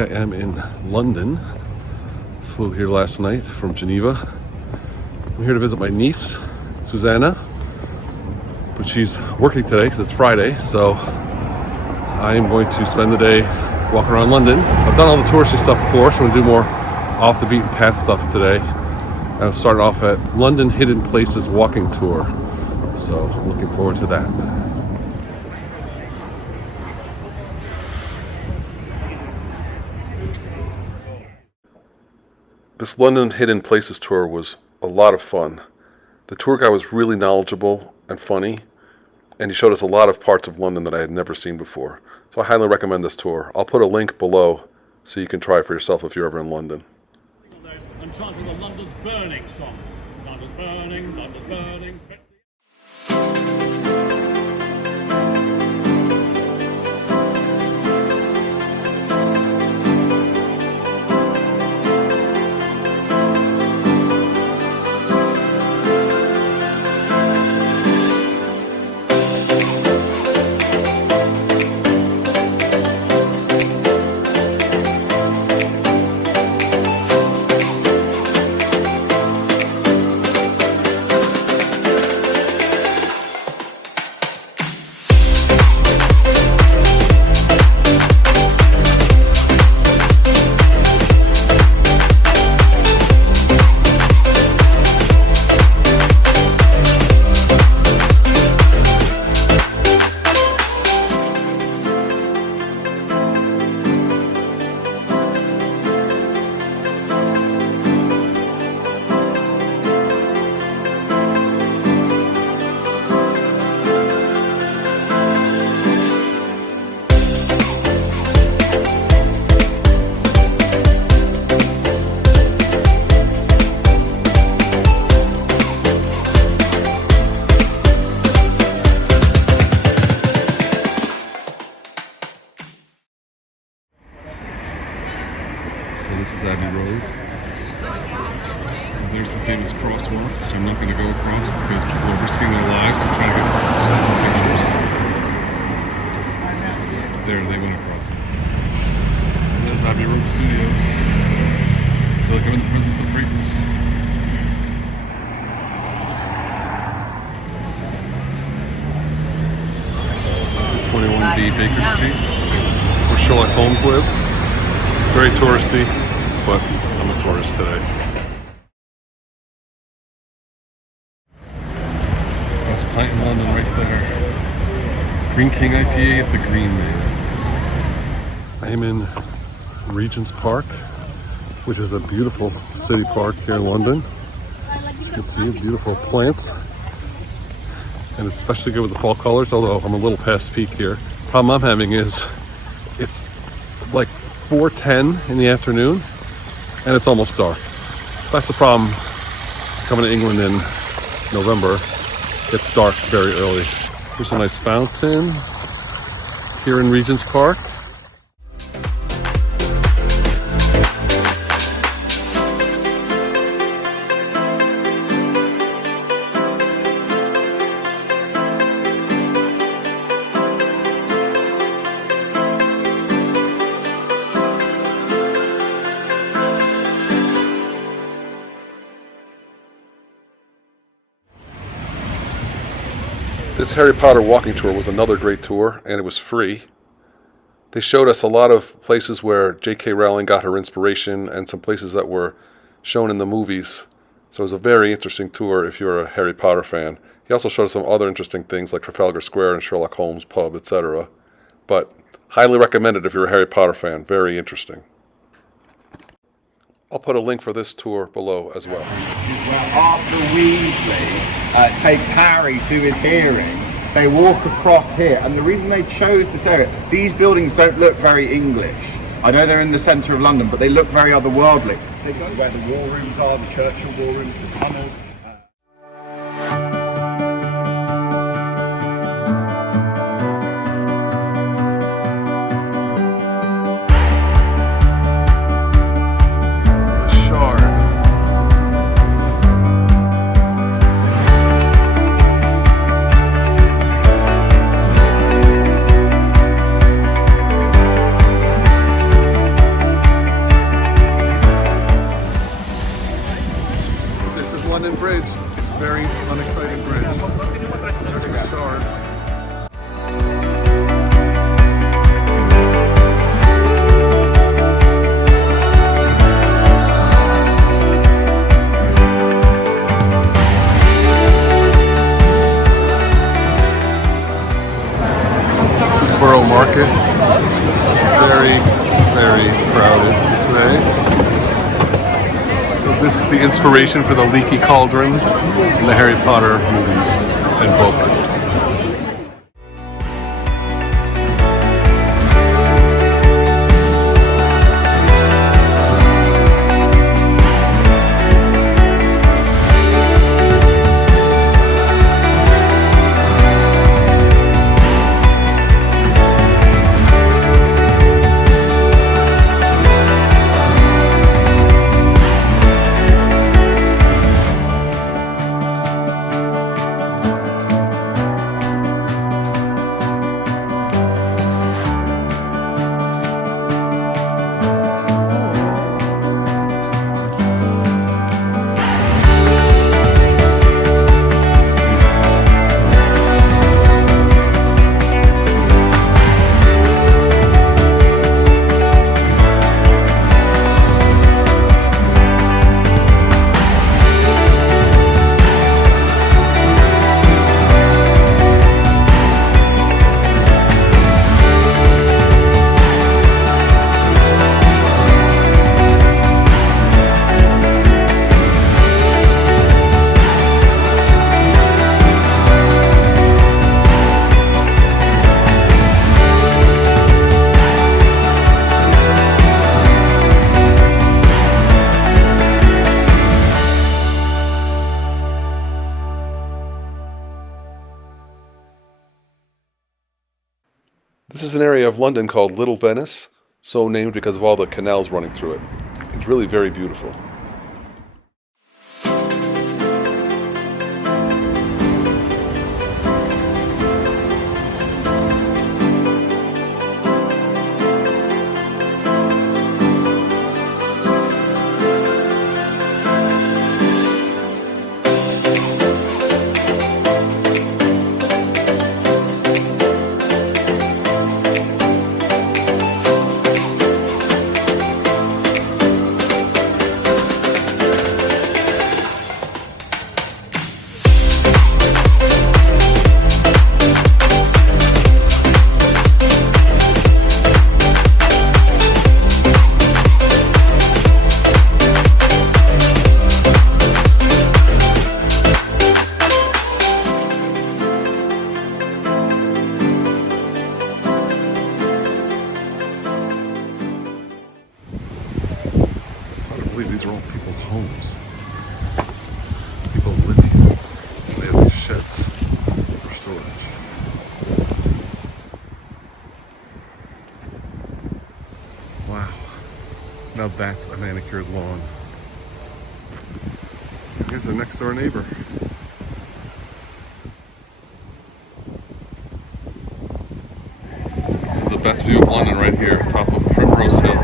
I am in London. Flew here last night from Geneva. I'm here to visit my niece, Susanna, but she's working today because it's Friday, so I am going to spend the day walking around London. I've done all the touristy stuff before, so I'm going to do more off the beaten path stuff today. I'm starting off at London Hidden Places walking tour, so I'm looking forward to that. This London Hidden Places tour was a lot of fun. The tour guide was really knowledgeable and funny, and he showed us a lot of parts of London that I had never seen before. So I highly recommend this tour. I'll put a link below so you can try it for yourself if you're ever in London. And chanting the London's Burning song. London's burning, London's burning. So this is Abbey Road. And there's the famous crosswalk, which I'm not going to go across because people are risking their lives to try to get something else. There, they went across it. And there's Abbey Road Studios. I feel like I'm in the presence of greatness. This is 21B Baker Street, where Sherlock Holmes lived. Very touristy, but I'm a tourist today. That's pint in London right there. Green King IPA at the Green Man. I am in Regent's Park, which is a beautiful city park here in London. As you can see, beautiful plants. And it's especially good with the fall colors, although I'm a little past peak here. Problem I'm having is it's like 4:10 in the afternoon and it's almost dark. That's the problem coming to England in November. It's dark very early. There's a nice fountain here in Regent's Park. This Harry Potter walking tour was another great tour, and it was free. They showed us a lot of places where J.K. Rowling got her inspiration and some places that were shown in the movies. So it was a very interesting tour if you're a Harry Potter fan. He also showed us some other interesting things like Trafalgar Square and Sherlock Holmes pub, etc. But highly recommended if you're a Harry Potter fan. Very interesting. I'll put a link for this tour below as well. After Weasley takes Harry to his hearing, they walk across here, and the reason they chose this area, these buildings don't look very English. I know they're in the centre of London, but they look very otherworldly. This is where the war rooms are, the Churchill war rooms, the tunnels. market. Very, very crowded today. So this is the inspiration for the leaky cauldron in the Harry Potter movies and book. This is an area of London called Little Venice, so named because of all the canals running through it. It's really very beautiful. These are all people's homes. People live here. They have these sheds for storage. Wow. Now that's a manicured lawn. Here's our next door neighbor. This is the best view of London right here, top of Primrose Hill.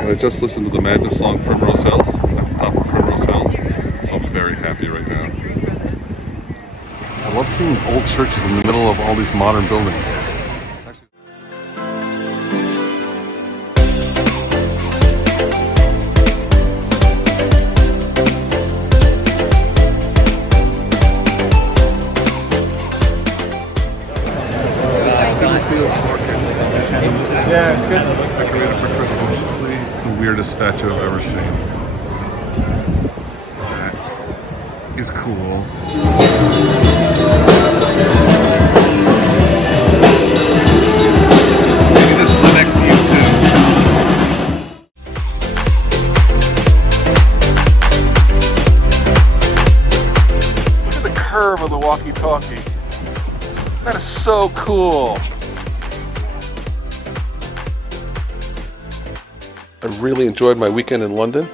I just listened to the Madness song Primrose Hill at the top of Primrose Hill, so I'm very happy right now. I love seeing these old churches in the middle of all these modern buildings. Yeah, it's good. It's decorated for Christmas. The weirdest statue I've ever seen. That is cool. Maybe this is the next YouTube. Look at the curve of the walkie-talkie. That is so cool. I really enjoyed my weekend in London.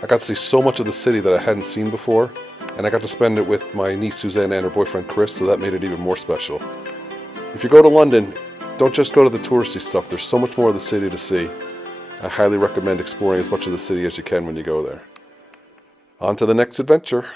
I got to see so much of the city that I hadn't seen before, and I got to spend it with my niece Suzanne and her boyfriend Chris, so that made it even more special. If you go to London, don't just go to the touristy stuff. There's so much more of the city to see. I highly recommend exploring as much of the city as you can when you go there. On to the next adventure.